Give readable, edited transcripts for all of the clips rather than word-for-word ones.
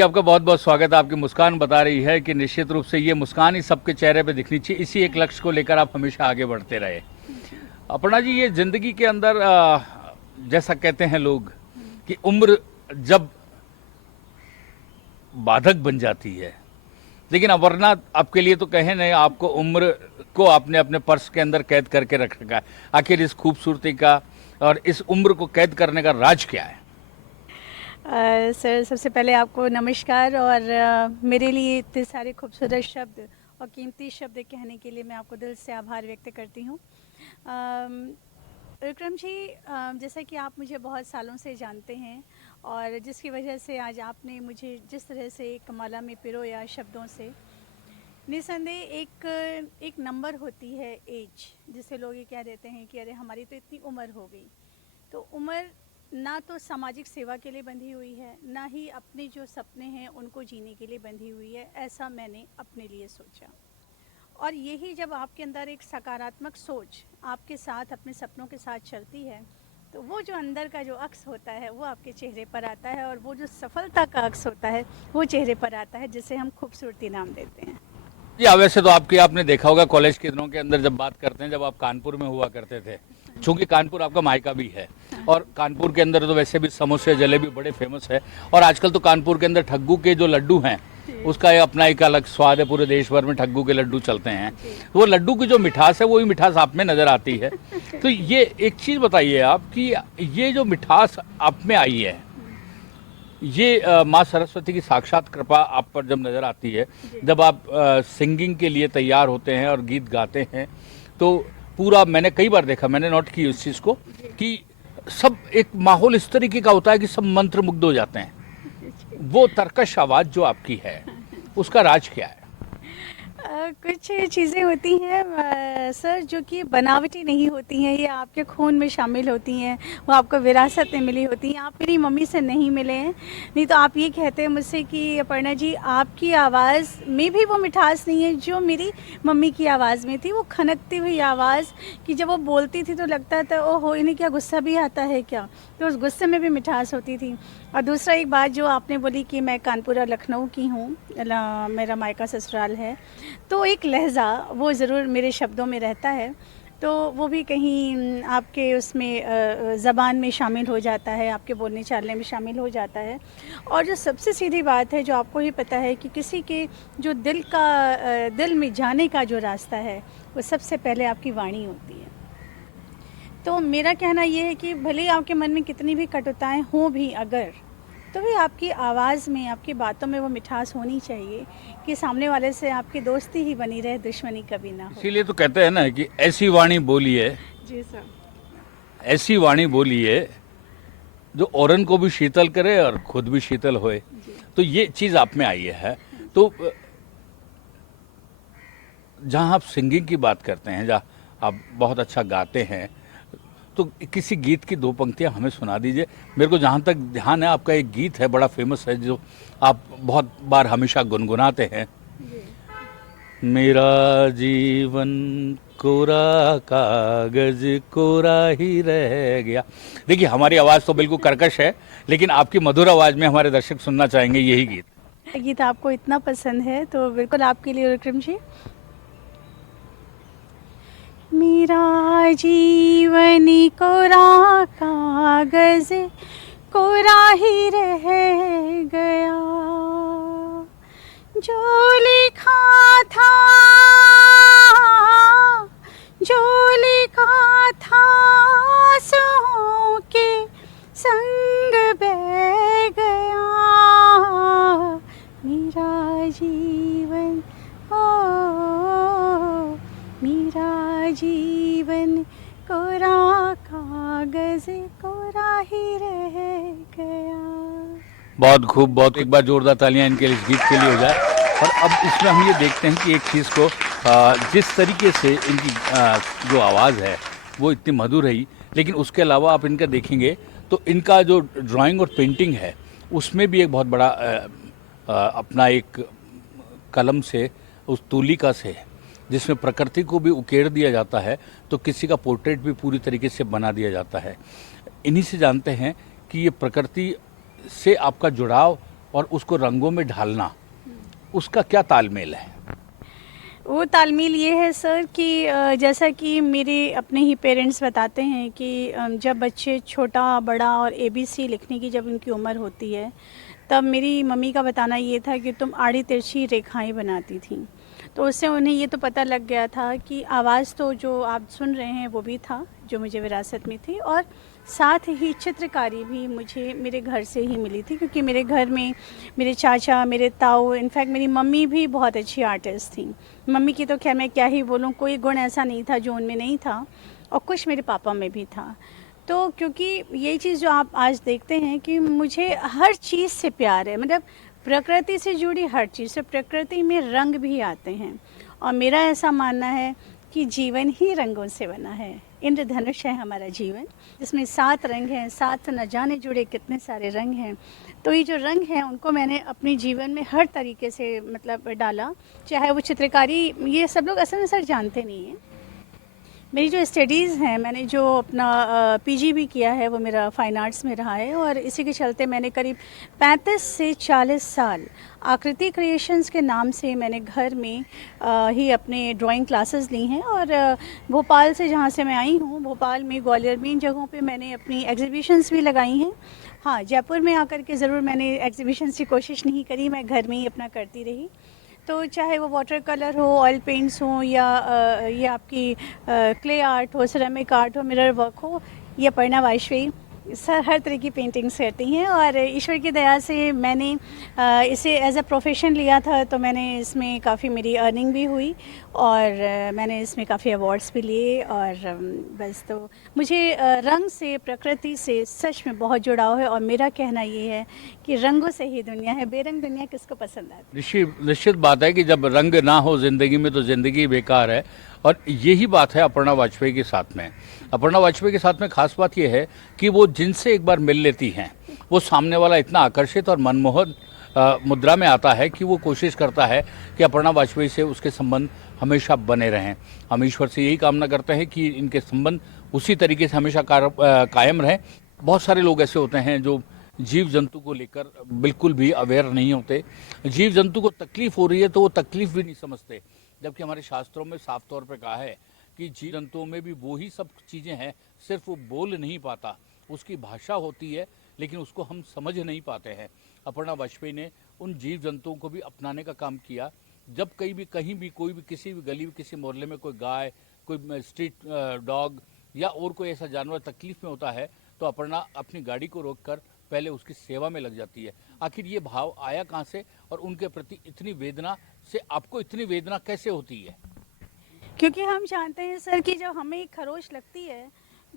जी, आपका बहुत बहुत स्वागत है। आपकी मुस्कान बता रही है कि निश्चित रूप से ये मुस्कान ही सबके चेहरे पे दिखनी चाहिए। इसी एक लक्ष्य को लेकर आप हमेशा आगे बढ़ते रहे। जी। अपर्णा जी, ये जिंदगी के अंदर जैसा कहते हैं लोग कि उम्र जब बाधक बन जाती है, लेकिन अपर्णा आपके लिए तो कहे नहीं, आपको उम्र को आपने अपने पर्स के अंदर कैद करके रख रखा है। आखिर इस खूबसूरती का और इस उम्र को कैद करने का राज क्या है? सर, सबसे पहले आपको नमस्कार। और मेरे लिए इतने सारे खूबसूरत शब्द और कीमती शब्द कहने के लिए मैं आपको दिल से आभार व्यक्त करती हूँ। विक्रम जी, जैसा कि आप मुझे बहुत सालों से जानते हैं और जिसकी वजह से आज आपने मुझे जिस तरह से कमाला में पिरोया शब्दों से, निसंदेह एक नंबर होती है एज, जिसे लोग ये कह देते हैं कि अरे हमारी तो इतनी उम्र हो गई। तो उम्र ना तो सामाजिक सेवा के लिए बंधी हुई है, ना ही अपने जो सपने हैं उनको जीने के लिए बंधी हुई है, ऐसा मैंने अपने लिए सोचा। और यही जब आपके अंदर एक सकारात्मक सोच आपके साथ अपने सपनों के साथ चलती है, तो वो जो अंदर का जो अक्स होता है वो आपके चेहरे पर आता है, और वो जो सफलता का अक्स होता है वो चेहरे पर आता है, जिसे हम खूबसूरती नाम देते हैं। जी हाँ, वैसे तो आपने देखा होगा कॉलेज के दिनों के अंदर जब बात करते हैं, जब आप कानपुर में हुआ करते थे, चूंकि कानपुर आपका मायका भी है, और कानपुर के अंदर तो वैसे भी समोसे जलेबी बड़े फेमस है। और आजकल तो कानपुर के अंदर ठग्गू के जो लड्डू हैं, उसका अपना एक अलग स्वाद है। पूरे देश भर में ठग्गू के लड्डू चलते हैं। तो वो लड्डू की जो मिठास है, वही मिठास आप में नजर आती है। तो ये एक चीज बताइए आप कि ये जो मिठास आप में आई है, ये माँ सरस्वती की साक्षात कृपा आप पर जब नज़र आती है, जब आप सिंगिंग के लिए तैयार होते हैं और गीत गाते हैं, तो पूरा मैंने कई बार देखा, मैंने नोट की उस चीज़ को कि सब एक माहौल इस तरीके का होता है कि सब मंत्र मुग्ध हो जाते हैं। वो तरकश आवाज़ जो आपकी है, उसका राज क्या है? कुछ चीज़ें होती हैं सर, जो कि बनावटी नहीं होती हैं, ये आपके खून में शामिल होती हैं, वो आपको विरासत में मिली होती हैं। आप मेरी मम्मी से नहीं मिले हैं, नहीं तो आप ये कहते हैं मुझसे कि अपर्णा जी, आपकी आवाज़ में भी वो मिठास नहीं है जो मेरी मम्मी की आवाज़ में थी। वो खनकती हुई आवाज़ कि जब वो बोलती थी तो लगता था ओहो, इन्हें क्या गुस्सा भी आता है क्या, तो उस गुस्से में भी मिठास होती थी। और दूसरा एक बात जो आपने बोली कि मैं कानपुर और लखनऊ की हूँ, मेरा मायका ससुराल है, तो एक लहज़ा वो ज़रूर मेरे शब्दों में रहता है। तो वो भी कहीं आपके उसमें ज़बान में शामिल हो जाता है, आपके बोलने चालने में शामिल हो जाता है। और जो सबसे सीधी बात है, जो आपको ही पता है कि किसी के जो दिल में जाने का जो रास्ता है, वो सबसे पहले आपकी वाणी होती है। तो मेरा कहना ये है कि भले ही आपके मन में कितनी भी कटुताएं हों भी अगर, तो भी आपकी आवाज़ में, आपकी बातों में वो मिठास होनी चाहिए कि सामने वाले से आपकी दोस्ती ही बनी रहे, दुश्मनी कभी ना हो। इसीलिए तो कहते हैं ना कि ऐसी वाणी बोलिए, जी सर। ऐसी वाणी बोलिए जो औरन को भी शीतल करे और खुद भी शीतल होए। जी। तो ये चीज़ आप में आई है। तो जहाँ आप सिंगिंग की बात करते हैं, जहाँ आप बहुत अच्छा गाते हैं, तो किसी गीत की दो पंक्तियाँ हमें सुना दीजिए। मेरे को जहाँ तक ध्यान है, आपका एक गीत है बड़ा फेमस है, जो आप बहुत बार हमेशा गुनगुनाते हैं। जी। मेरा जीवन कोरा कागज कोरा ही रह गया। देखिए, हमारी आवाज़ तो बिल्कुल कर्कश है, लेकिन आपकी मधुर आवाज़ में हमारे दर्शक सुनना चाहेंगे यही गीत। ये गीत आपको इतना पसंद है तो बिल्कुल आपके लिए विक्रम जी। मेरा जीवन कोरा कागज कोरा ही रह गया, जो लिखा था, जो लिखा था आंसुओं के संग बह गया। मेरा जीवन, ओ मेरा जीवन कोरा कागज कोरा ही रह गया। बहुत खूब, बहुत, एक बार जोरदार तालियां इनके इस गीत के लिए हो जाए। और अब इसमें हम ये देखते हैं कि एक चीज़ को जिस तरीके से इनकी जो आवाज़ है वो इतनी मधुर रही, लेकिन उसके अलावा आप इनका देखेंगे तो इनका जो ड्राइंग और पेंटिंग है, उसमें भी एक बहुत बड़ा अपना एक कलम से, उस तूलिका से, जिसमें प्रकृति को भी उकेड़ दिया जाता है, तो किसी का पोर्ट्रेट भी पूरी तरीके से बना दिया जाता है। इन्हीं से जानते हैं कि ये प्रकृति से आपका जुड़ाव और उसको रंगों में ढालना, उसका क्या तालमेल है? वो तालमेल ये है सर कि जैसा कि मेरे अपने ही पेरेंट्स बताते हैं कि जब बच्चे छोटा बड़ा और ABC लिखने की जब उनकी उम्र होती है, तब मेरी मम्मी का बताना ये था कि तुम आड़ी तिरछी रेखाएं बनाती थी। तो उससे उन्हें ये तो पता लग गया था कि आवाज़ तो जो आप सुन रहे हैं वो भी था, जो मुझे विरासत में थी, और साथ ही चित्रकारी भी मुझे मेरे घर से ही मिली थी, क्योंकि मेरे घर में मेरे चाचा, मेरे ताऊ, इनफैक्ट मेरी मम्मी भी बहुत अच्छी आर्टिस्ट थी। मम्मी की तो खैर मैं क्या ही बोलूँ, कोई गुण ऐसा नहीं था जो उनमें नहीं था, और कुछ मेरे पापा में भी था। तो क्योंकि यही चीज़ जो आप आज देखते हैं कि मुझे हर चीज़ से प्यार है, मतलब प्रकृति से जुड़ी हर चीज़ से। प्रकृति में रंग भी आते हैं, और मेरा ऐसा मानना है कि जीवन ही रंगों से बना है। इंद्रधनुष है हमारा जीवन, जिसमें 7 रंग हैं, 7 न जाने जुड़े कितने सारे रंग हैं। तो ये जो रंग हैं उनको मैंने अपने जीवन में हर तरीके से मतलब डाला, चाहे वो चित्रकारी, ये सब लोग असल में सर जानते नहीं हैं। मेरी जो स्टडीज़ हैं, मैंने जो अपना PG भी किया है वो मेरा फ़ाइन आर्ट्स में रहा है, और इसी के चलते मैंने करीब 35 से 40 साल आकृति क्रिएशंस के नाम से मैंने घर में ही अपने ड्राइंग क्लासेस ली हैं। और भोपाल से, जहाँ से मैं आई हूँ, भोपाल में, ग्वालियर में, इन जगहों पे मैंने अपनी एग्जीबिशंस भी लगाई हैं। हाँ, जयपुर में आकर के ज़रूर मैंने एग्जीबिशंस की कोशिश नहीं करी, मैं घर में ही अपना करती रही। तो चाहे वो वाटर कलर हो, ऑयल पेंट्स हो, या ये आपकी क्ले आर्ट हो, सिरेमिक आर्ट हो, मिरर वर्क हो, या अपर्णा वाजपेयी सर हर तरह की पेंटिंग्स करती हैं। और ईश्वर की दया से मैंने इसे एज अ प्रोफेशन लिया था, तो मैंने इसमें काफ़ी मेरी अर्निंग भी हुई, और मैंने इसमें काफ़ी अवार्ड्स भी लिए। और बस, तो मुझे रंग से, प्रकृति से सच में बहुत जुड़ाव है, और मेरा कहना ये है कि रंगों से ही दुनिया है, बेरंग दुनिया किसको पसंद आती है। निश्चित बात है कि जब रंग ना हो जिंदगी में तो जिंदगी बेकार है, और यही बात है अपर्णा वाजपेयी के साथ में। अपर्णा वाजपेयी के साथ में खास बात यह है कि वो जिनसे एक बार मिल लेती हैं, वो सामने वाला इतना आकर्षित और मनमोहन मुद्रा में आता है कि वो कोशिश करता है कि अपर्णा वाजपेयी से उसके संबंध हमेशा बने रहें। हम ईश्वर से यही कामना करते हैं कि इनके संबंध उसी तरीके से हमेशा कायम रहें। बहुत सारे लोग ऐसे होते हैं जो जीव जंतु को लेकर बिल्कुल भी अवेयर नहीं होते। जीव जंतु को तकलीफ हो रही है तो वो तकलीफ भी नहीं समझते, जबकि हमारे शास्त्रों में साफ तौर पर कहा है कि जीव जंतुओं में भी वो ही सब चीज़ें हैं, सिर्फ वो बोल नहीं पाता, उसकी भाषा होती है, लेकिन उसको हम समझ नहीं पाते हैं। अपर्णा वाजपेयी ने उन जीव जंतुओं को भी अपनाने का काम किया। जब कहीं भी कोई भी किसी भी गली, किसी मोहल्ले में कोई गाय, कोई स्ट्रीट डॉग या और कोई ऐसा जानवर तकलीफ में होता है, तो अपर्णा अपनी गाड़ी को रोककर पहले उसकी सेवा में लग जाती है। आखिर ये भाव आया कहाँ से, और उनके प्रति इतनी वेदना से आपको इतनी वेदना कैसे होती है? क्योंकि हम जानते हैं सर कि जब हमें एक खरोच लगती है,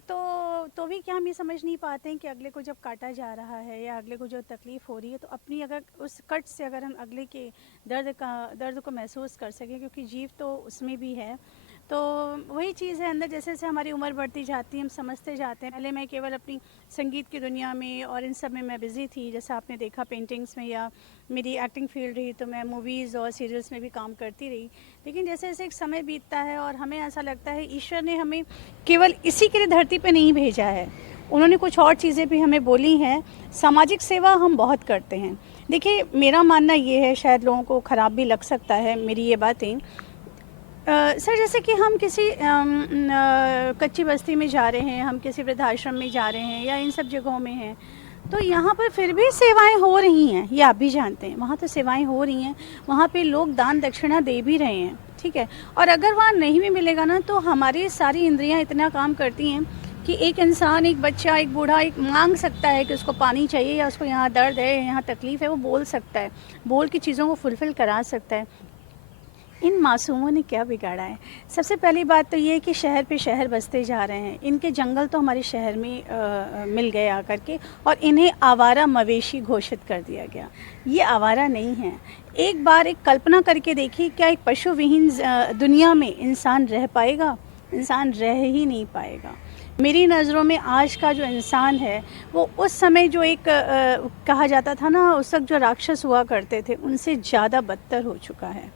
तो भी क्या हम ये समझ नहीं पाते हैं कि अगले को जब काटा जा रहा है या अगले को जो तकलीफ़ हो रही है, तो अपनी अगर उस कट से अगर हम अगले के दर्द को महसूस कर सकें, क्योंकि जीव तो उसमें भी है। तो वही चीज़ है अंदर, जैसे जैसे हमारी उम्र बढ़ती जाती है हम समझते जाते हैं। पहले मैं केवल अपनी संगीत की दुनिया में और इन सब में मैं बिज़ी थी, जैसा आपने देखा पेंटिंग्स में, या मेरी एक्टिंग फील्ड रही तो मैं मूवीज़ और सीरियल्स में भी काम करती रही। लेकिन जैसे जैसे एक समय बीतता है और हमें ऐसा लगता है ईश्वर ने हमें केवल इसी के लिए धरती पे नहीं भेजा है, उन्होंने कुछ और चीज़ें भी हमें बोली हैं। सामाजिक सेवा हम बहुत करते हैं। देखिए, मेरा मानना ये है, शायद लोगों को ख़राब भी लग सकता है मेरी ये बातें, सर जैसे कि हम किसी कच्ची बस्ती में जा रहे हैं, हम किसी वृद्धाश्रम में जा रहे हैं, या इन सब जगहों में हैं, तो यहाँ पर फिर भी सेवाएं हो रही हैं, ये आप भी जानते हैं। वहाँ तो सेवाएं हो रही हैं, वहाँ पे लोग दान दक्षिणा दे भी रहे हैं, ठीक है। और अगर वहाँ नहीं भी मिलेगा ना, तो हमारी सारी इंद्रियाँ इतना काम करती हैं कि एक इंसान, एक बच्चा, एक बूढ़ा एक मांग सकता है कि उसको पानी चाहिए, या उसको यहाँ दर्द है, यहाँ तकलीफ़ है, वो बोल सकता है, बोल के चीज़ों को फुलफ़िल करा सकता है। इन मासूमों ने क्या बिगाड़ा है? सबसे पहली बात तो ये है कि शहर पे शहर बसते जा रहे हैं। इनके जंगल तो हमारे शहर में मिल गए आकर के, और इन्हें आवारा मवेशी घोषित कर दिया गया। ये आवारा नहीं है। एक बार एक कल्पना करके देखिए, क्या एक पशु विहीन दुनिया में इंसान रह पाएगा? इंसान रह ही नहीं पाएगा। मेरी नज़रों में आज का जो इंसान है, वो उस समय जो एक कहा जाता था ना, उस वक्त जो राक्षस हुआ करते थे, उनसे ज़्यादा बदतर हो चुका है।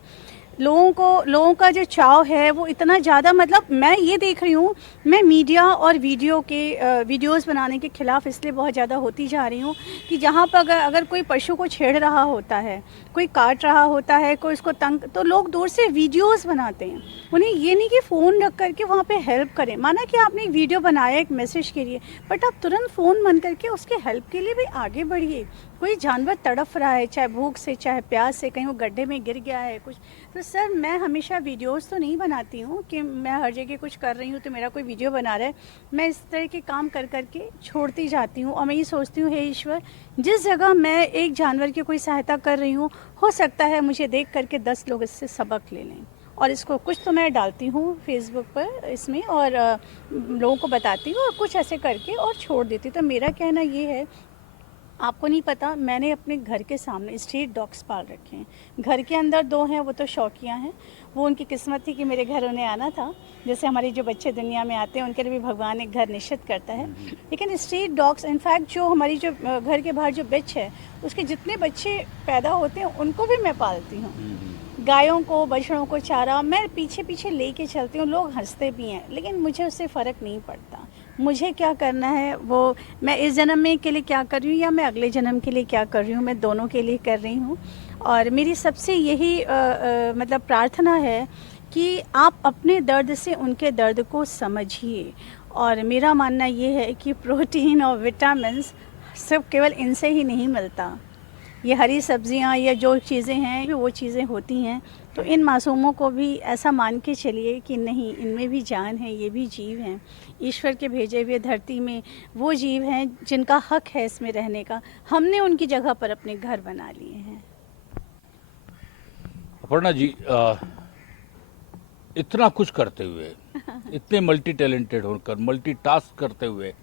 लोगों का जो चाव है वो इतना ज़्यादा, मतलब मैं ये देख रही हूँ, मैं मीडिया और वीडियोस बनाने के ख़िलाफ़ इसलिए बहुत ज़्यादा होती जा रही हूँ कि जहाँ पर अगर कोई पशु को छेड़ रहा होता है, कोई काट रहा होता है, कोई उसको तंग, तो लोग दूर से वीडियोस बनाते हैं। उन्हें ये नहीं कि फ़ोन रख करके वहाँ पे हेल्प करें। माना कि आपने एक वीडियो बनाया एक मैसेज के लिए, बट आप तुरंत फ़ोन बंद करके उसके हेल्प के लिए भी आगे बढ़िए। कोई जानवर तड़फ रहा है, चाहे भूख से, चाहे प्यास से, कहीं वो गड्ढे में गिर गया है कुछ, तो सर मैं हमेशा वीडियोस तो नहीं बनाती हूँ कि मैं हर जगह कुछ कर रही हूँ तो मेरा कोई वीडियो बना रहा है। मैं इस तरह के काम कर करके छोड़ती जाती हूँ और मैं ये सोचती हूँ, हे ईश्वर, जिस जगह मैं एक जानवर की कोई सहायता कर रही हूँ, हो सकता है मुझे देख करके 10 लोग इससे सबक ले लें। और इसको कुछ तो मैं डालती हूँ फेसबुक पर इसमें और लोगों को बताती हूँ और कुछ ऐसे करके और छोड़ देती हूँ। तो मेरा कहना ये है, आपको नहीं पता, मैंने अपने घर के सामने स्ट्रीट डॉग्स पाल रखे हैं। घर के अंदर 2 हैं, वो तो शौकिया हैं, वो उनकी किस्मत थी कि मेरे घर उन्हें आना था। जैसे हमारे जो बच्चे दुनिया में आते हैं उनके लिए भी भगवान एक घर निश्चित करता है। लेकिन स्ट्रीट डॉग्स, इनफैक्ट जो हमारी जो घर के बाहर जो बिच है, उसके जितने बच्चे पैदा होते हैं उनको भी मैं पालती हूँ। गायों को, बछड़ों को चारा मैं पीछे पीछे लेके चलती हूँ। लोग हंसते भी हैं, लेकिन मुझे उससे फ़र्क नहीं पड़ता। मुझे क्या करना है वो मैं इस जन्म में के लिए क्या कर रही हूँ या मैं अगले जन्म के लिए क्या कर रही हूँ, मैं दोनों के लिए कर रही हूँ। और मेरी सबसे यही मतलब प्रार्थना है कि आप अपने दर्द से उनके दर्द को समझिए। और मेरा मानना ये है कि प्रोटीन और विटामिन्स सिर्फ केवल इनसे ही नहीं मिलता। ये हरी सब्जियां, ये जो चीज़ें हैं वो चीज़ें होती हैं। तो इन मासूमों को भी ऐसा मान के चलिए कि नहीं, इनमें भी जान है, ये भी जीव हैं, ईश्वर के भेजे हुए धरती में वो जीव हैं जिनका हक है इसमें रहने का। हमने उनकी जगह पर अपने घर बना लिए हैं। अपर्णा जी, इतना कुछ करते हुए, इतने मल्टी टैलेंटेड होकर, मल्टी टास्क करते हुए,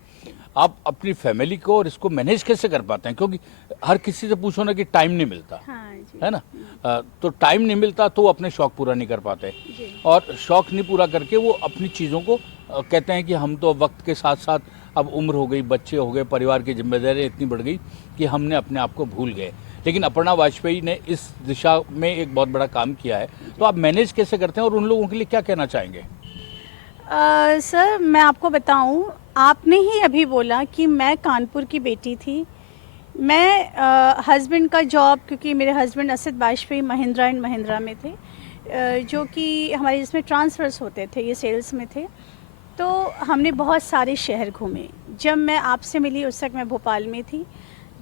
आप अपनी फैमिली को और इसको मैनेज कैसे कर पाते हैं? क्योंकि हर किसी से पूछो ना कि टाइम नहीं मिलता, हाँ जी। है ना? तो टाइम नहीं मिलता तो वो अपने शौक पूरा नहीं कर पाते, जी। और शौक नहीं पूरा करके वो अपनी चीज़ों को कहते हैं कि हम तो वक्त के साथ साथ अब उम्र हो गई, बच्चे हो गए, परिवार की जिम्मेदारी इतनी बढ़ गई कि हमने अपने आप को भूल गए। लेकिन अपर्णा वाजपेयी ने इस दिशा में एक बहुत बड़ा काम किया है। तो आप मैनेज कैसे करते हैं और उन लोगों के लिए क्या कहना चाहेंगे? सर मैं आपको बताऊं, आपने ही अभी बोला कि मैं कानपुर की बेटी थी। मैं हस्बैंड का जॉब, क्योंकि मेरे हस्बैंड असित वाजपेयी महिंद्रा एंड महिंद्रा में थे, जो कि हमारे इसमें ट्रांसफ़र्स होते थे, ये सेल्स में थे। तो हमने बहुत सारे शहर घूमे। जब मैं आपसे मिली उस वक्त मैं भोपाल में थी।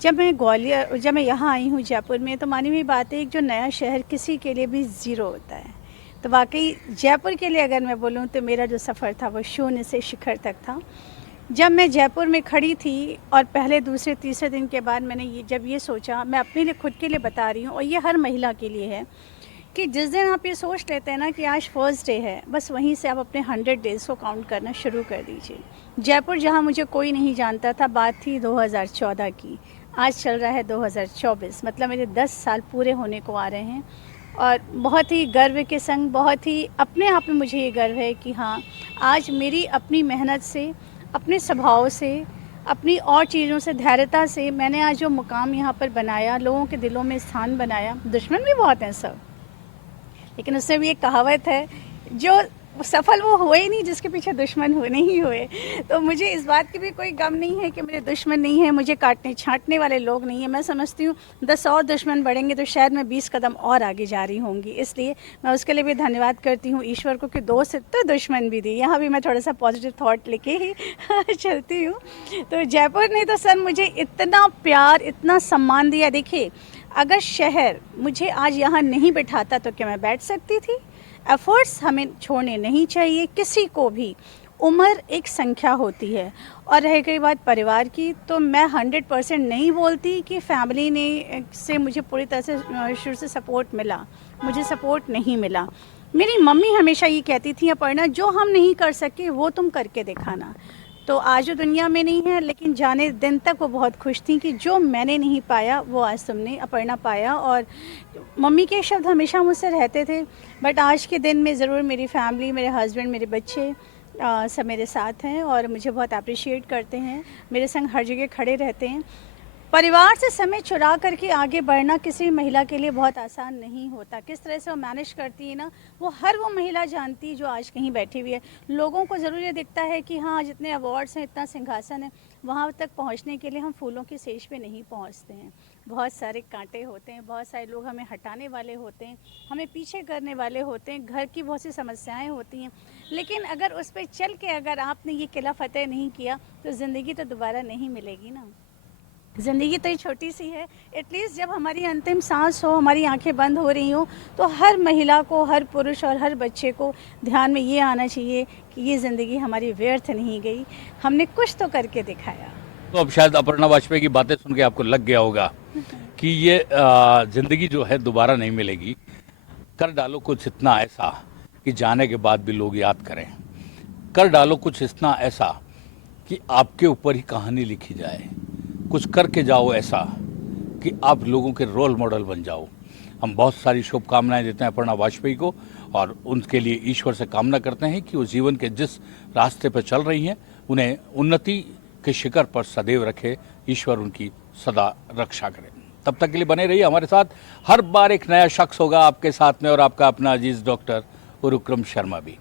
जब मैं यहाँ आई हूँ जयपुर में, तो मानी हुई बात है, एक जो नया शहर किसी के लिए भी ज़ीरो होता है। तो वाकई जयपुर के लिए अगर मैं बोलूँ तो मेरा जो सफ़र था वो शून्य से शिखर तक था। जब मैं जयपुर में खड़ी थी और पहले, दूसरे, तीसरे दिन के बाद मैंने जब ये सोचा, मैं अपने लिए, खुद के लिए बता रही हूँ और ये हर महिला के लिए है, कि जिस दिन आप ये सोच लेते हैं ना कि आज फर्स्ट डे है, बस वहीं से आप अपने 100 डेज़ को काउंट करना शुरू कर दीजिए। जयपुर जहाँ मुझे कोई नहीं जानता था, बात थी 2014 की, आज चल रहा है 2024, मतलब मेरे 10 साल पूरे होने को आ रहे हैं। और बहुत ही गर्व के संग, बहुत ही अपने आप में मुझे ये गर्व है कि हाँ, आज मेरी अपनी मेहनत से, अपने स्वभाव से, अपनी और चीज़ों से, धैर्यता से मैंने आज जो मुकाम यहाँ पर बनाया, लोगों के दिलों में स्थान बनाया। दुश्मन भी बहुत हैं सब, लेकिन उससे भी एक कहावत है, जो सफल वो हुए ही नहीं जिसके पीछे दुश्मन हुए नहीं हुए। तो मुझे इस बात की भी कोई गम नहीं है कि मेरे दुश्मन नहीं है, मुझे काटने छांटने वाले लोग नहीं हैं। मैं समझती हूँ 10 और दुश्मन बढ़ेंगे तो शायद मैं 20 कदम और आगे जा रही होंगी। इसलिए मैं उसके लिए भी धन्यवाद करती हूँ ईश्वर को कि 2 से तो दुश्मन भी दी। यहाँ भी मैं थोड़ा सा पॉजिटिव थॉट लेके ही चलती हूँ। तो जयपुर ने तो सर मुझे इतना प्यार, इतना सम्मान दिया। देखिए, अगर शहर मुझे आज यहाँ नहीं बिठाता तो क्या मैं बैठ सकती थी? एफर्ट्स हमें छोड़ने नहीं चाहिए किसी को भी। उम्र एक संख्या होती है। और रह गई बात परिवार की, तो मैं 100% नहीं बोलती कि फैमिली ने से मुझे पूरी तरह से शुरू से सपोर्ट मिला। मुझे सपोर्ट नहीं मिला। मेरी मम्मी हमेशा ये कहती थी, अपर्णा जो हम नहीं कर सके वो तुम करके दिखाना। तो आज वो दुनिया में नहीं है, लेकिन जाने दिन तक वो बहुत खुश थी कि जो मैंने नहीं पाया वो आज तुमने अपर्णा पाया। और मम्मी के शब्द हमेशा मुझसे रहते थे। बट आज के दिन में ज़रूर मेरी फैमिली, मेरे हस्बैंड, मेरे बच्चे सब मेरे साथ हैं और मुझे बहुत अप्रिशिएट करते हैं, मेरे संग हर जगह खड़े रहते हैं। परिवार से समय चुरा करके आगे बढ़ना किसी महिला के लिए बहुत आसान नहीं होता। किस तरह से वो मैनेज करती है ना, वो महिला जानती है जो आज कहीं बैठी हुई है। लोगों को ज़रूर ये दिखता है कि हाँ, जितने अवार्ड्स हैं, इतना सिंहासन है, वहाँ तक पहुँचने के लिए हम फूलों की सेज पे नहीं पहुँचते हैं। बहुत सारे कांटे होते हैं, बहुत सारे लोग हमें हटाने वाले होते हैं, हमें पीछे करने वाले होते हैं, घर की बहुत सी समस्याएं होती हैं। लेकिन अगर उस पर चल के अगर आपने ये किला फतेह नहीं किया तो ज़िंदगी तो दोबारा नहीं मिलेगी ना। ज़िंदगी तो ही छोटी सी है। एटलीस्ट जब हमारी अंतिम सांस हो, हमारी आंखें बंद हो रही हो, तो हर महिला को, हर पुरुष और हर बच्चे को ध्यान में ये आना चाहिए कि ये ज़िंदगी हमारी व्यर्थ नहीं गई, हमने कुछ तो करके दिखाया। तो अब शायद अपर्णा वाजपेयी की बातें सुन के आपको लग गया होगा कि ये जिंदगी जो है दोबारा नहीं मिलेगी। कर डालो कुछ इतना ऐसा कि जाने के बाद भी लोग याद करें। कर डालो कुछ इतना ऐसा कि आपके ऊपर ही कहानी लिखी जाए। कुछ करके जाओ ऐसा कि आप लोगों के रोल मॉडल बन जाओ। हम बहुत सारी शुभकामनाएं देते हैं अपर्णा वाजपेयी को और उनके लिए ईश्वर से कामना करते हैं कि वो जीवन के जिस रास्ते पर चल रही हैं उन्हें उन्नति के शिखर पर सदैव रखे। ईश्वर उनकी सदा रक्षा करे। तब तक के लिए बने रहिए हमारे साथ। हर बार एक नया शख्स होगा आपके साथ में और आपका अपना अजीज डॉक्टर उरुक्रम शर्मा भी।